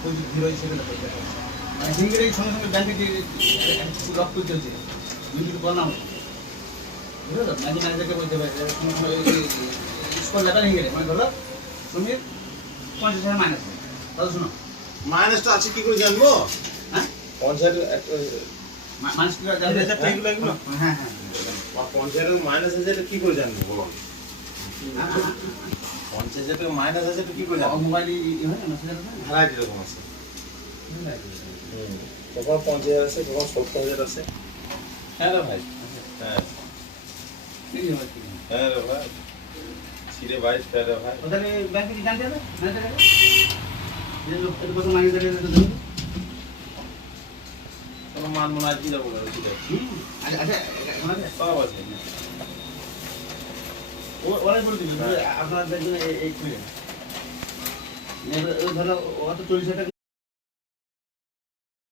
প্রচুর ভিড় হয়েছে মানে হিঙ্গের এই সঙ্গে সঙ্গে ব্যাংকে যে রক্ত চলছে কিছু বললাম বুঝলো তো ব্যাংকের ম্যানেজারকে বলতে পারে স্কোর লেভেল হিঙ্গেরে মানে ধরো তুমি 50,000 মাইনাস তাহলে শোনো মাইনাসটা আছে কি করে জানবো? হ্যাঁ 50 মাইনাস কি জানবে এগুলো হ্যাঁ হ্যাঁ 50 মাইনাস আছে এটা কি করে জানবো বলো? 50 মাইনাস আছে এটা কি করে জানবো? মোবাইলে হয় না মেসেজ আছে ভ্যারাইটি রকম আছে। কখন 50,000 আছে, কখন 70,000 আছে। হ্যাঁ রে ভাই, হ্যাঁ হ্যাঁ রে ভাই, ছিড়ে ভাই রে ভাই। ওখানে ব্যাংকে কি জানতে হবে ম্যানেজার যে লোক এত কত মাইনে দেবে তো দেবে কোনো মান মনে হয় কি যাবো আচ্ছা আচ্ছা এখন আছে সব আছে। ওরাই বলে দিবেন আপনার জন্য এই খুলে ধরো ও তো 40,000 টাকা